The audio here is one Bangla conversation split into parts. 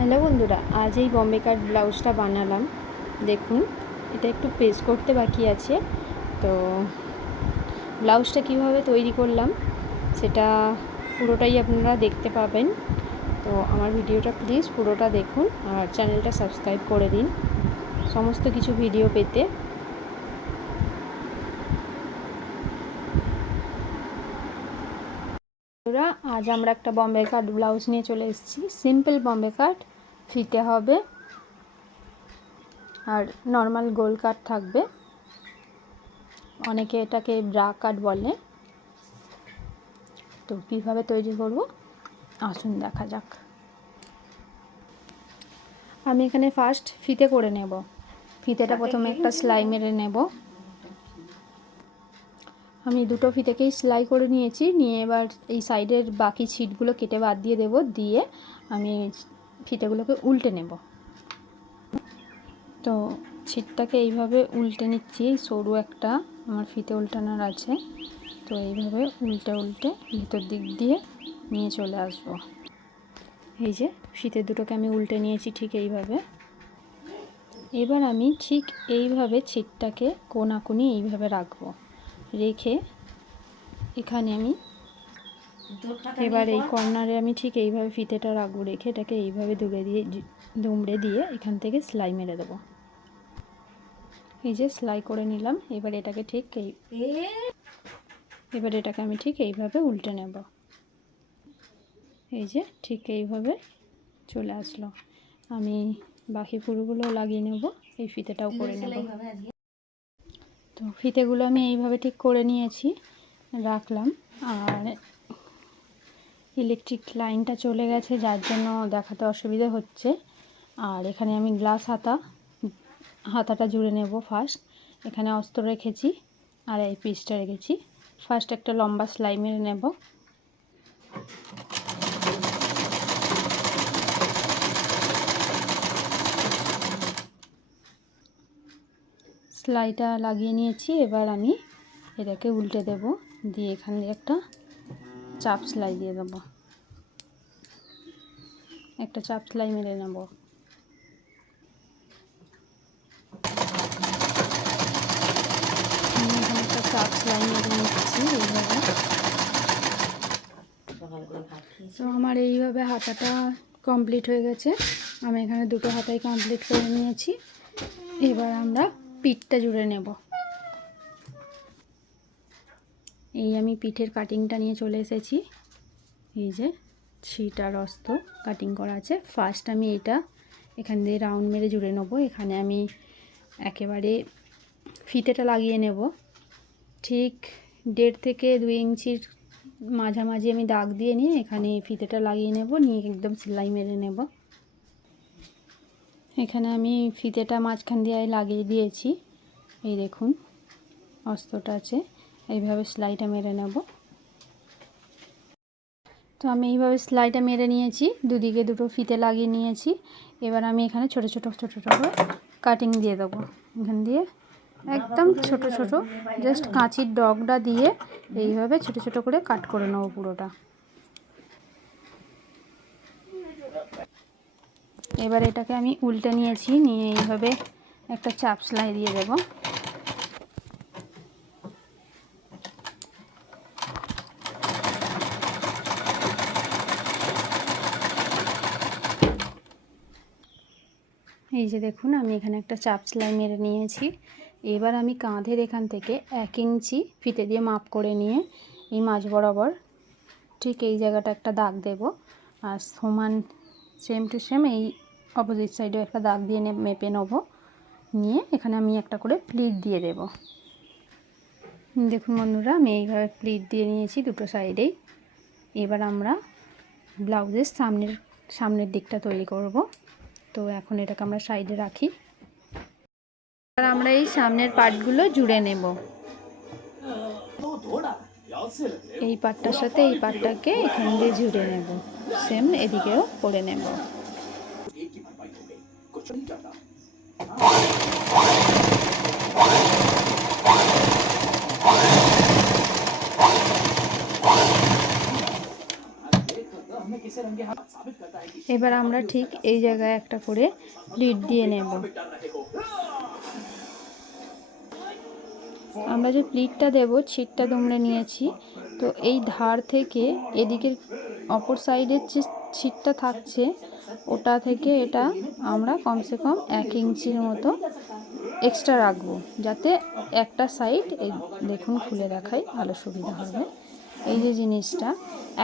হ্যালো বন্ধুরা, আজ এই বম্বে কাট ব্লাউজটা বানালাম। দেখুন, এটা একটু পেজ করতে বাকি আছে। তো ব্লাউজটা কিভাবে তৈরি করলাম সেটা পুরোটাই আপনারা দেখতে পাবেন। তো আমার ভিডিওটা প্লিজ পুরোটা দেখুন আর চ্যানেলটা সাবস্ক্রাইব করে দিন সমস্ত কিছু ভিডিও পেতে। আজ আমরা একটা বম্বে কাট ব্লাউজ নিয়ে চলে এসেছি। সিম্পল বম্বে কাট, ফিতে হবে আর নর্মাল গোল কাট থাকবে। অনেকে এটাকে ব্রা কাট বলে। তো কীভাবে তৈরি করব আসুন দেখা যাক। আমি এখানে ফার্স্ট ফিতে করে নেব। ফিতেটা প্রথমে একটা সেলাই মেরে নেব। আমি দুটো ফিতেকেই সেলাই করে নিয়েছি। নিয়ে এবার এই সাইডের বাকি ছিটগুলো কেটে বাদ দিয়ে দেব। দিয়ে আমি ফিতেগুলোকে উল্টে নেব। তো ছিটটাকে এইভাবে উল্টে নিচ্ছি। সরু একটা আমার ফিতে উল্টানোর আছে। তো এইভাবে উল্টে উল্টে ভিতর দিক দিয়ে নিয়ে চলে আসবো। এই যে ফিতে দুটোকে আমি উল্টে নিয়েছি ঠিক এইভাবে। এবার আমি ঠিক এইভাবে ছিটটাকে কোনাকুনি এইভাবে রাখবো। রেখে এখানে আমি এবার এই কর্নারে আমি ঠিক এইভাবে ফিতেটা রাখবো। রেখে এটাকে এইভাবে দুমড়ে দিয়ে এখান থেকে সেলাই মেরে দেবো। এই যে সেলাই করে নিলাম। এবার এটাকে আমি ঠিক এইভাবে উল্টে নেব। এই যে ঠিক এইভাবে চলে আসলো। আমি বাকি ফুলগুলো লাগিয়ে নেব। এই ফিতেটাও করে নেব। তো ফিতেগুলো আমি এইভাবে ঠিক করে নিয়েছি, রাখলাম। আর ইলেকট্রিক লাইনটা চলে গেছে, যার জন্য দেখাতে অসুবিধা হচ্ছে। আর এখানে আমি গ্লাস হাতাটা জুড়ে নেব। ফার্স্ট এখানে অস্ত্র রেখেছি আর এই পিসটা রেখেছি। ফার্স্ট একটা লম্বা সেলাই মেরে নেব। সেলাইটা লাগিয়ে নিয়েছি। এবার আমি এটাকে উল্টে দেব। দিয়ে এখানে একটা চাপ সেলাই দিয়ে দেব। একটা চাপ সেলাই মেরে নেব। একটা চাপ সেলাই মেরে নিচ্ছি এইভাবে। তো আমার এইভাবে হাতাটা কমপ্লিট হয়ে গেছে। আমি এখানে দুটো হাতাই কমপ্লিট করে নিয়েছি। এবার আমরা পিঠটা জুড়ে নেব। এই আমি পিঠের কাটিংটা নিয়ে চলে এসেছি। এই যে ছিট আর অস্ত্র কাটিং করা আছে। ফার্স্ট আমি এটা এখান দিয়ে রাউন্ড মেরে জুড়ে নেব। এখানে আমি একেবারে ফিতেটা লাগিয়ে নেব। ঠিক 1.5 থেকে 2 ইঞ্চির মাঝামাঝি আমি দাগ দিয়ে নিয়ে এখানে ফিতেটা লাগিয়ে নেব। নিয়ে একদম সেলাই মেরে নেব। এখানে আমি ফিতেটা মাঝখান দিয়ে লাগিয়ে দিয়েছি। এই দেখুন অস্ত্রটা আছে। এইভাবে সেলাইটা মেরে নেব। তো আমি এইভাবে সেলাইটা মেরে নিয়েছি। দুদিকে দুটো ফিতে লাগিয়ে নিয়েছি। এবার আমি এখানে ছোট ছোট কাটিং দিয়ে দেবো। এখান দিয়ে একদম ছোট ছোট জাস্ট কাঁচির ডগটা দিয়ে এইভাবে ছোট ছোট করে কাট করে নেব পুরোটা। এবার এটাকে আমি উল্টে নিয়েছি। নিয়ে এইভাবে একটা চাপ সেলাই দিয়ে দেব। এই যে দেখুন আমি এখানে একটা চাপ সেলাই মেরে নিয়েছি। এবার আমি কাঁধের এখান থেকে 1 ইঞ্চি ফিতে দিয়ে মাপ করে নিয়ে এই মাঝ বরাবর ঠিক এই জায়গাটা একটা দাগ দেব। আর সমান সেম টু সেম এই অপোজিট সাইডেও একটা দাগ দিয়ে মেপে নেব। নিয়ে এখানে আমি একটা করে প্লিট দিয়ে দেব। দেখুন বন্ধুরা আমি এইভাবে প্লিট দিয়ে নিয়েছি দুটো সাইডেই। এবার আমরা ব্লাউজের সামনের দিকটা তৈরি করব। তো এখন এটাকে আমরা সাইডে রাখি। আর আমরা এই সামনের পার্টগুলো জুড়ে নেব। এই পার্টটার সাথে এই পার্টটাকে এখান দিয়ে জুড়ে নেব। সেম এদিকেও করে নেব। এবার আমরা ঠিক এই জায়গায় একটা করে প্লিট দিয়ে নেব। আমরা যে প্লিটটা দেব ছিটটা দুমড়ে নিয়েছি, তো এই ধার থেকে এদিকের অপর সাইডের যে ছিটটা থাকছে ওটা থেকে এটা আমরা কমসে কম 1 ইঞ্চির মতো এক্সট্রা রাখবো, যাতে একটা সাইড এই দেখুন খুলে দেখাই ভালো সুবিধা হবে। এই যে জিনিসটা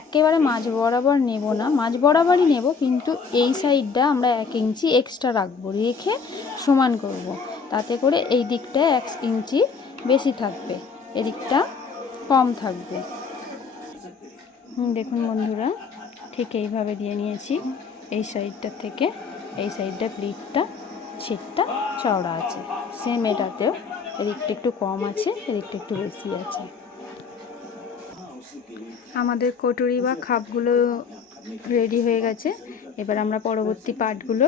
একেবারে মাঝ বরাবর নেব না, মাঝ বরাবরই নেব, কিন্তু এই সাইডটা আমরা 1 ইঞ্চি এক্সট্রা রাখবো, রেখে সমান করব। তাতে করে এই দিকটা 1 ইঞ্চি বেশি থাকবে, এদিকটা কম থাকবে। দেখুন বন্ধুরা, ঠিক এইভাবে দিয়ে নিয়েছি। এই সাইডটা থেকে এই সাইডটা প্লিটটা ছিটটা চওড়া আছে, সেম এটাতেও এদিকটা একটু কম আছে, এদিকটা একটু বেশি আছে। আমাদের কটুরি বা খাপগুলো রেডি হয়ে গেছে। এবার আমরা পরবর্তী পার্টগুলো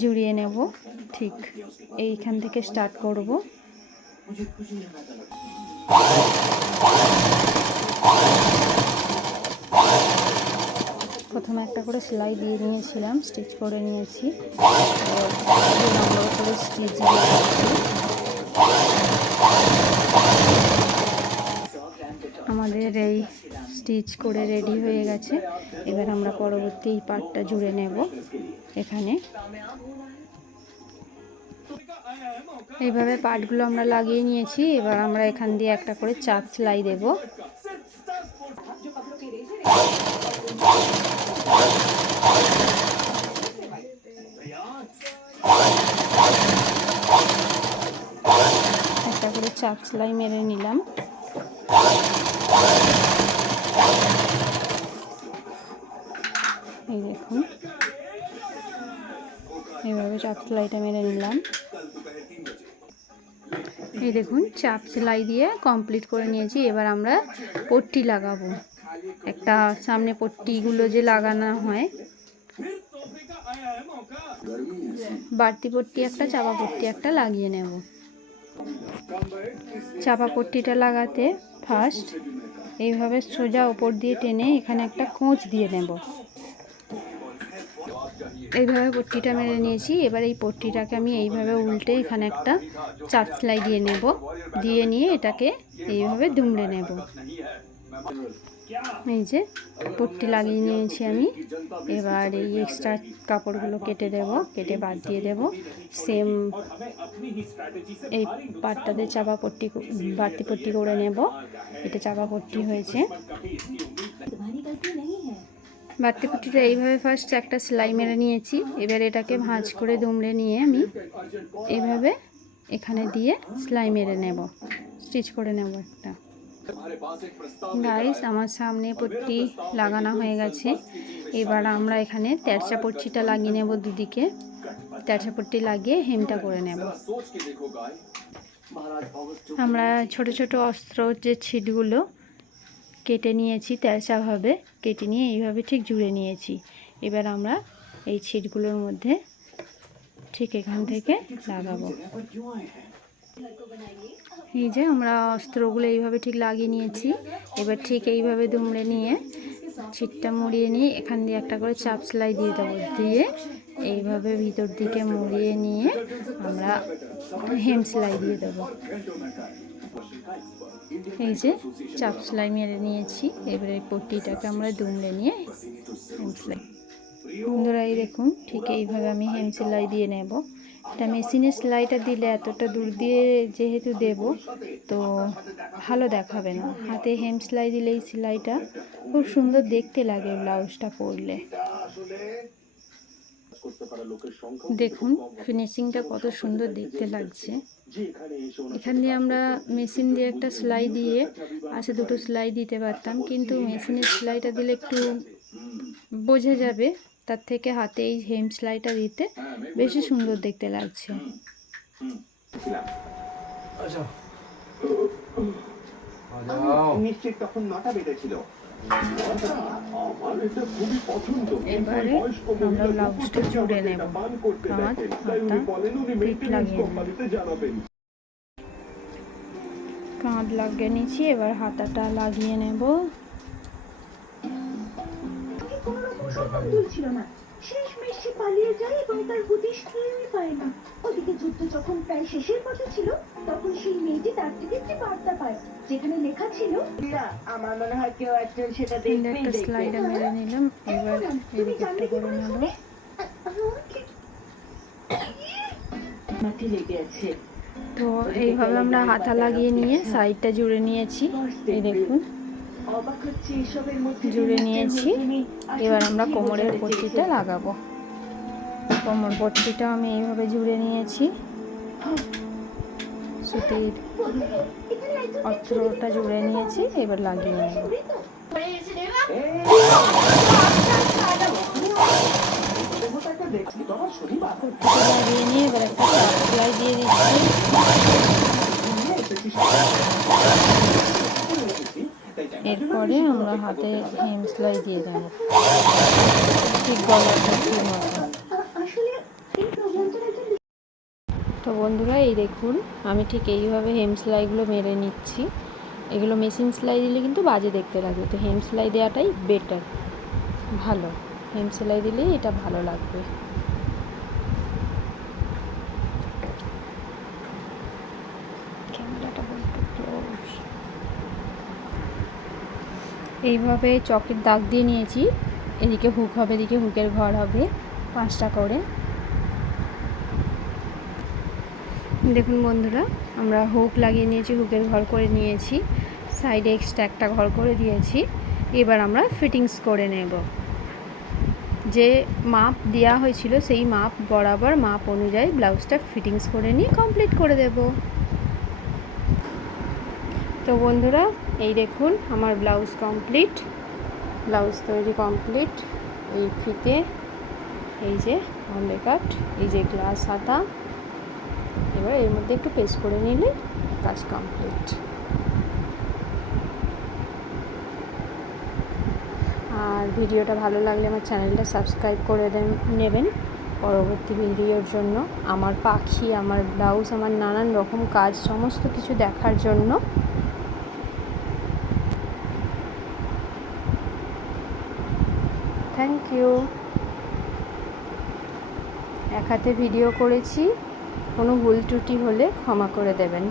জুড়িয়ে নেব। ঠিক এইখান থেকে স্টার্ট করব। প্রথমে একটা করে সেলাই দিয়ে নিয়েছিলাম, স্টিচ করে নিয়েছি, 2 নম্বর করে স্টিচ দিয়ে দিচ্ছি। আমাদের এই স্টিচ করে রেডি হয়ে গেছে। এবার আমরা পরবর্তী এই পার্টটা জুড়ে নেব। এখানে এইভাবে পার্টগুলো আমরা লাগিয়ে নিয়েছি। এবার আমরা এখান দিয়ে একটা করে চাপ সেলাই দেব। একটা করে চাপ সেলাই মেরে নিলাম। এই দেখুন, এইভাবে চাপ সেলাইটা মেরে নিলাম। এই দেখুন, চাপ সেলাই দিয়ে কমপ্লিট করে নিয়েছি। এবার আমরা পট্টি লাগাবো। একটা সামনে পট্টিগুলো যে লাগানো হয়, বাড়তি পট্টি একটা, চাপা পট্টি একটা লাগিয়ে নেব। চাপা পট্টিটা লাগাতে ফার্স্ট এইভাবে সোজা উপর দিয়ে টেনে এখানে একটা খোঁচ দিয়ে নেব। এইভাবে পট্টিটা মেরে নিয়েছি। এবার এই পট্টিটাকে আমি এইভাবে উল্টে এখানে একটা চাপ সেলাই দিয়ে নেব, দিয়ে নিয়ে এটাকে এইভাবে দুমড়ে নেব। এই যে পট্টি লাগিয়ে নিয়েছি আমি। এবার এই এক্সট্রা কাপড়গুলো কেটে দেব, কেটে বাদ দিয়ে দেব। সেম এই পাটটাতে চাপা পট্টি, বাড়তি পট্টি করে নেব। এটা চাপা পট্টি হয়েছে। বাড়তি পট্টিটা এইভাবে ফার্স্ট একটা সেলাই মেরে নিয়েছি। এবার এটাকে ভাঁজ করে দুমড়ে নিয়ে আমি এইভাবে এখানে দিয়ে সেলাই মেরে নেব, স্টিচ করে নেব একটা। গাইস, আমার সামনে পট্টি লাগানো হয়ে গেছে। এবার আমরা এখানে তেরচা পট্টিটা লাগিয়ে নেব দুদিকে। তেরচা পট্টি লাগিয়ে হেমটা করে নেব। আমরা ছোট ছোট অস্ত্র যে ছিটগুলো কেটে নিয়েছি, তেরচাভাবে কেটে নিয়ে এইভাবে ঠিক জুড়ে নিয়েছি। এবার আমরা এই ছিটগুলোর মধ্যে ঠিক এখান থেকে লাগাবো। এই যে আমরা অস্ত্রগুলো এইভাবে ঠিক লাগিয়ে নিয়েছি। এবার ঠিক এইভাবে দুমড়ে নিয়ে ছিটটা মুড়িয়ে নিয়ে এখান দিয়ে একটা করে চাপ সেলাই দিয়ে দেবো, দিয়ে এইভাবে ভিতর দিকে মুড়িয়ে নিয়ে আমরা হেম সেলাই দিয়ে দেবো। এই যে চাপ সেলাই মেরে নিয়েছি। এবারে এই পট্টিটাকে আমরা দুমড়ে নিয়ে হেম সেলাই। বন্ধুরা, এই দেখুন, ঠিক এইভাবে আমি হেম সেলাই দিয়ে নেব। এটা মেশিনের সেলাইটা দিলে এতটা দূর দিয়ে যেহেতু দেব, তো ভালো দেখাবে না। হাতে হেম সেলাই দিলে এই সেলাইটা খুব সুন্দর দেখতে লাগে ব্লাউজটা পরলে। দেখুন ফিনিশিংটা কত সুন্দর দেখতে লাগছে। এখান দিয়ে আমরা মেশিন দিয়ে একটা সেলাই দিয়ে পাশে 2টো সেলাই দিতে পারতাম, কিন্তু মেশিনের সেলাইটা দিলে একটু বোঝা যাবে, তার থেকে হাতে এই হেম সেলাইটা দিতে বেশি সুন্দর দেখতে লাগছে। এবারে আমরা ব্লাউজটা জুড়ে নেব, কাঁধ হাতা পিঠ লাগিয়ে নেব। কাঁধ লাগিয়ে নিচ্ছি, এবার হাতাটা লাগিয়ে নেব। শেষমেশ সে পালিয়ে যায় এবং তার হদিশ কেউই পায় না। ওদিকে যুদ্ধ যখন প্রায় শেষের পথে ছিল, তখন সেই মেয়েটি তার থেকে একটি বার্তা পায়, যেখানে লেখা ছিল, না, আমার মনে হয় কেউ একজন সেটা দেখবেই একটা দেখবে। স্লাইডে মেরে নিলাম, এবার তুমি এদিকে একটা জানলে কি করে করে নেব। শুনে? মাটি লেগে আছে। তো এইভাবে আমরা হাতা লাগিয়ে নিয়ে সাইডটা জুড়ে নিয়েছি, এই দেখুন অবাক হচ্ছে এসবের মধ্যে জুড়ে নিয়েছি। এবার আমরা কোমরের পট্টিটা লাগাবো। কোমর পট্টিটাও আমি এইভাবে জুড়ে নিয়েছি, সুতির অস্ত্রটা জুড়ে নিয়েছি, এবার লাগিয়ে নেব। পট্টিটা লাগিয়ে নিয়ে এবার একটা চাপ সেলাই দিয়ে দিচ্ছি। এরপরে আমরা হাতে হেম সেলাই দিয়ে দেব, ঠিক গলার পট্টির মতো। তো বন্ধুরা এই দেখুন আমি ঠিক এইভাবে হেম সেলাইগুলো মেরে নিচ্ছি। এগুলো মেশিন সেলাই দিলে কিন্তু বাজে দেখতে লাগবে, তো হেম সেলাই দেওয়াটাই বেটার, ভালো। হেম সেলাই দিলেই এটা ভালো লাগবে। ক্যামেরাটা বলতে ক্লোজ। এইভাবে চকের দাগ দিয়ে নিয়েছি, এদিকে হুক হবে, এদিকে হুকের ঘর হবে 5টা করে। দেখুন বন্ধুরা আমরা হুক লাগিয়ে নিয়েছি, হুকের ঘর করে নিয়েছি, সাইডে এক্সট্রা একটা ঘর করে দিয়েছি। এবার আমরা ফিটিংস করে নেব। যে মাপ দেওয়া হয়েছিল সেই মাপ বরাবর মাপ অনুযায়ী ব্লাউজটা ফিটিংস করে নিয়ে কমপ্লিট করে দেব। তো বন্ধুরা এই দেখুন আমার ব্লাউজ কমপ্লিট, ব্লাউজ তৈরি কমপ্লিট। এই ফিতে, এই যে বম্বে কাট, এই যে গ্লাস হাতা, এবার এর মধ্যে একটু পেস্ট করে নিলে কাজ কমপ্লিট। আর ভিডিওটা ভালো লাগলে আমার চ্যানেলটা সাবস্ক্রাইব করে নেবেন পরবর্তী ভিডিওর জন্য। আমার পাখি, আমার ব্লাউজ, আমার নানান রকম কাজ সমস্ত কিছু দেখার জন্য। Thank you. এক হাতে ভিডিও করেছি, কোনো ভুল ত্রুটি হলে ক্ষমা করে দেবেন।